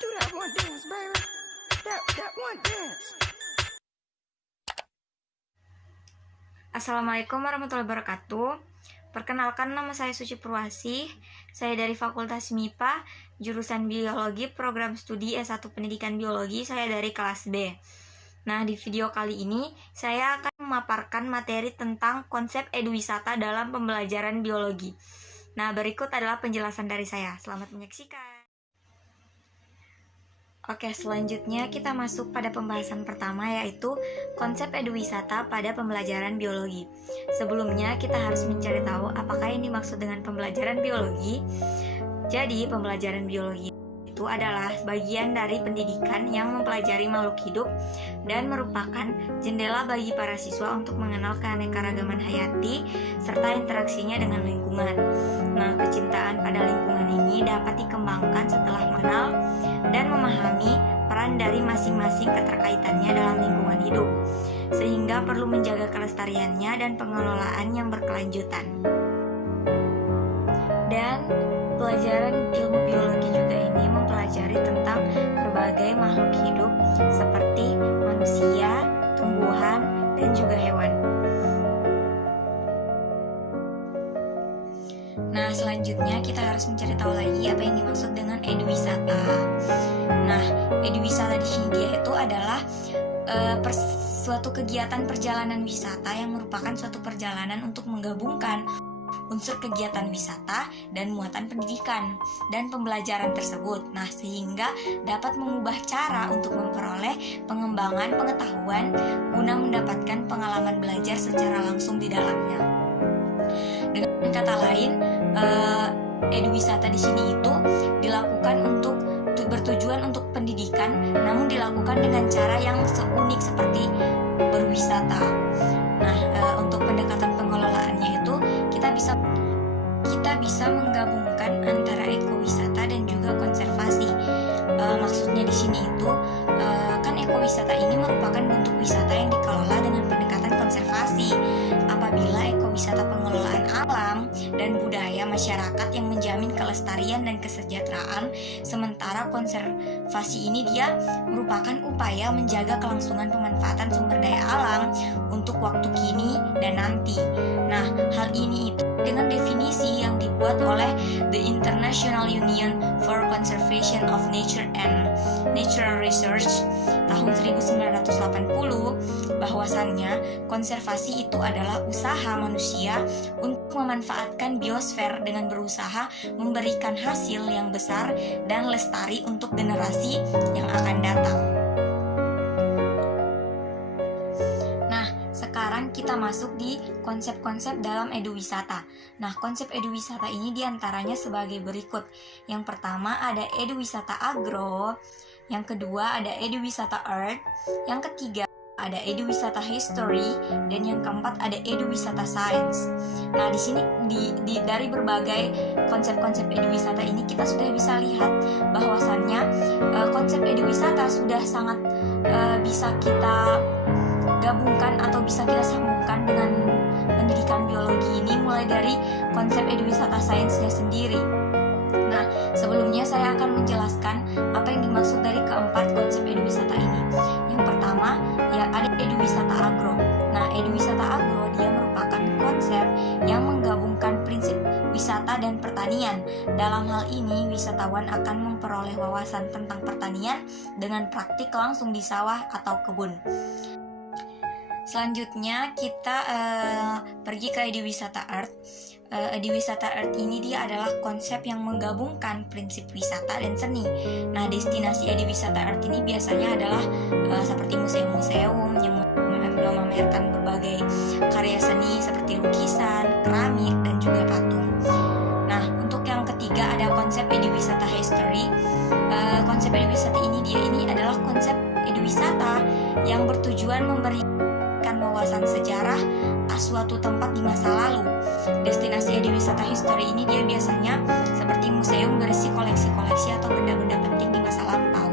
Do that one dance, baby. That one dance. Assalamualaikum warahmatullahi wabarakatuh. Perkenalkan, nama saya Suci Purwasih. Saya dari Fakultas MIPA, jurusan Biologi, program studi S1 Pendidikan Biologi. Saya dari kelas B. Nah, di video kali ini saya akan memaparkan materi tentang konsep eduwisata dalam pembelajaran biologi. Nah, berikut adalah penjelasan dari saya. Selamat menyaksikan. Oke, selanjutnya kita masuk pada pembahasan pertama, yaitu konsep eduwisata pada pembelajaran biologi. Sebelumnya kita harus mencari tahu apakah yang dimaksud dengan pembelajaran biologi. Jadi, pembelajaran biologi itu adalah bagian dari pendidikan yang mempelajari makhluk hidup dan merupakan jendela bagi para siswa untuk mengenal keanekaragaman hayati serta interaksinya dengan lingkungan. Nah, kecintaan pada lingkungan ini dapat dikembangkan setelah mengenal dan memahami peran dari masing-masing keterkaitannya dalam lingkungan hidup, sehingga perlu menjaga kelestariannya dan pengelolaan yang berkelanjutan. Dan pelajaran ilmu biologi juga ini mempelajari tentang berbagai makhluk hidup seperti manusia, tumbuhan, dan juga hewan. Nah, selanjutnya kita harus mencari tahu lagi apa yang dimaksud dengan eduwisata. Nah, eduwisata di sini dia itu adalah suatu kegiatan perjalanan wisata yang merupakan suatu perjalanan untuk menggabungkan unsur kegiatan wisata dan muatan pendidikan dan pembelajaran tersebut. Nah, sehingga dapat mengubah cara untuk memperoleh pengembangan pengetahuan guna mendapatkan pengalaman belajar secara langsung di dalamnya. Dengan kata lain, eduwisata di sini itu dilakukan untuk bertujuan untuk pendidikan, namun dilakukan dengan cara yang unik seperti berwisata. Nah, untuk pendekatan pengelolaannya itu kita bisa menggabungkan antara ekowisata dan juga konservasi. Maksudnya di sini itu kan ekowisata ini merupakan bentuk wisata yang dikelola dengan pendekatan konservasi. Apabila ekowisata pengelolaan alam dan budaya masyarakat yang menjamin kelestarian dan kesejahteraan, sementara konservasi ini dia merupakan upaya menjaga kelangsungan pemanfaatan sumber daya alam untuk waktu kini dan nanti. Nah, hal ini itu dengan definisi yang dibuat oleh The International Union for Conservation of Nature and Natural Research tahun 1980, bahwasannya konservasi itu adalah usaha manusia untuk memanfaatkan biosfer dengan berusaha memberikan hasil yang besar dan lestari untuk generasi yang akan datang. Sekarang kita masuk di konsep-konsep dalam eduwisata. Nah, konsep eduwisata ini diantaranya sebagai berikut. Yang pertama ada eduwisata agro, yang kedua ada eduwisata art, yang ketiga ada eduwisata history, dan yang keempat ada eduwisata science. Nah, di sini dari berbagai konsep-konsep eduwisata ini kita sudah bisa lihat bahwasannya konsep eduwisata sudah sangat bisa kita gabungkan atau bisa kita sambungkan dengan pendidikan biologi ini, mulai dari konsep eduwisata sainsnya sendiri. Nah, sebelumnya saya akan menjelaskan apa yang dimaksud dari keempat konsep eduwisata ini. Yang pertama, ya ada eduwisata agro. Nah, eduwisata agro dia merupakan konsep yang menggabungkan prinsip wisata dan pertanian. Dalam hal ini, wisatawan akan memperoleh wawasan tentang pertanian dengan praktik langsung di sawah atau kebun. Selanjutnya kita pergi ke eduwisata art. Eduwisata art ini dia adalah konsep yang menggabungkan prinsip wisata dan seni. Nah, destinasi eduwisata art ini biasanya adalah seperti museum-museum yang memamerkan berbagai karya seni seperti lukisan, keramik, dan juga patung. Nah, untuk yang ketiga ada konsep eduwisata history. Konsep eduwisata ini adalah konsep eduwisata yang bertujuan memberikan wawasan sejarah suatu tempat di masa lalu. Destinasi eduwisata history ini dia biasanya seperti museum berisi koleksi-koleksi atau benda-benda penting di masa lampau.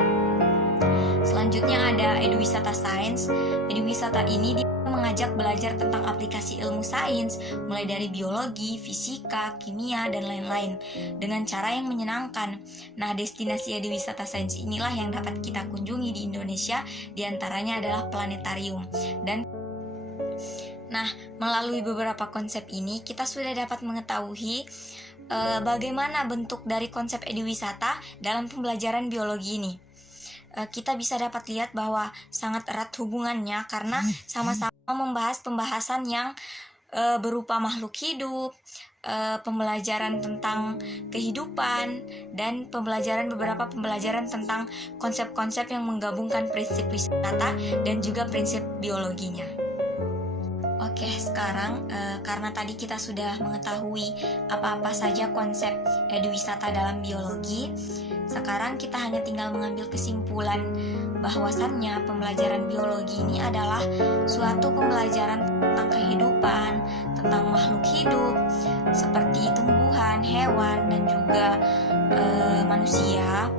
Selanjutnya ada eduwisata science. Eduwisata ini mengajak belajar tentang aplikasi ilmu sains, mulai dari biologi, fisika, kimia, dan lain-lain, dengan cara yang menyenangkan. Nah, destinasi ediwisata sains inilah yang dapat kita kunjungi di Indonesia, diantaranya adalah planetarium. Nah, melalui beberapa konsep ini, kita sudah dapat mengetahui bagaimana bentuk dari konsep ediwisata dalam pembelajaran biologi ini. Kita bisa dapat lihat bahwa sangat erat hubungannya karena sama-sama membahas pembahasan yang berupa makhluk hidup, pembelajaran tentang kehidupan, dan beberapa pembelajaran tentang konsep-konsep yang menggabungkan prinsip wisata dan juga prinsip biologinya. Oke, sekarang karena tadi kita sudah mengetahui apa-apa saja konsep ediwisata dalam biologi, sekarang kita hanya tinggal mengambil kesimpulan bahwasannya pembelajaran biologi ini adalah suatu pembelajaran tentang kehidupan, tentang makhluk hidup seperti tumbuhan, hewan, dan juga manusia.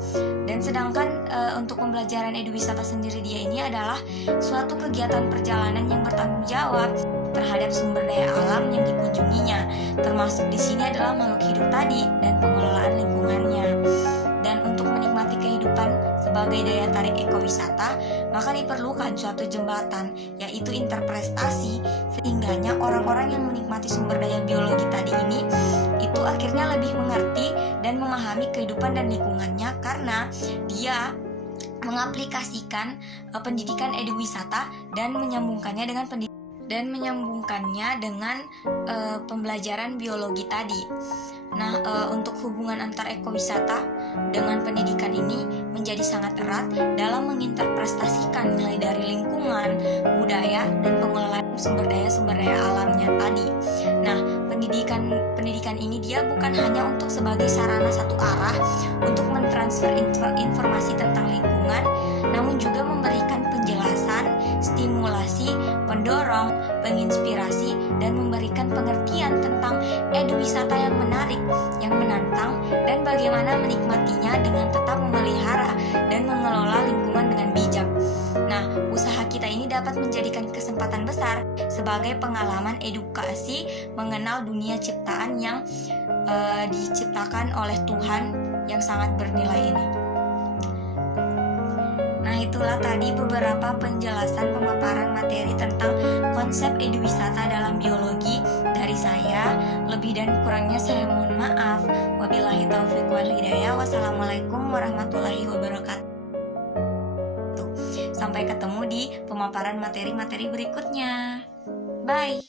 Dan sedangkan untuk pembelajaran ediwisata sendiri dia ini adalah suatu kegiatan perjalanan yang bertanggung jawab terhadap sumber daya alam yang dikunjunginya, termasuk di sini adalah makhluk hidup tadi dan pengelolaan lingkungannya. Dan untuk menikmati kehidupan sebagai daya tarik ekowisata, maka diperlukan suatu jembatan, yaitu interpretasi, sehingganya orang-orang yang menikmati sumber daya biologi tadi ini itu akhirnya lebih mengerti dan memahami kehidupan dan lingkungannya karena dia mengaplikasikan pendidikan ediwisata dan menyambungkannya dengan pembelajaran biologi tadi. Nah, untuk hubungan antar ekowisata dengan pendidikan ini menjadi sangat erat dalam menginterpretasikan nilai dari lingkungan, budaya, dan pengelolaan sumber daya alamnya tadi. Nah, pendidikan ini dia bukan hanya untuk sebagai sarana satu arah untuk mentransfer informasi tentang lingkungan, namun juga memberikan penjelasan, stimulasi, pendorong, penginspirasi, dan memberikan pengertian tentang ediwisata yang menarik, yang menantang, dan bagaimana menikmatinya dengan tetap memelihara dan mengelola lingkungan dengan bijak. Nah, usaha kita ini dapat menjadikan kesempatan besar sebagai pengalaman edukasi mengenal dunia ciptaan yang diciptakan oleh Tuhan yang sangat bernilai ini. Nah, itulah tadi beberapa penjelasan pemaparan materi tentang konsep ediwisata dalam biologi dari saya. Lebih dan kurangnya saya mohon maaf. Wabillahi taufiq wal hidayah. Wassalamualaikum warahmatullahi wabarakatuh. Sampai ketemu di pemaparan materi-materi berikutnya. Bye.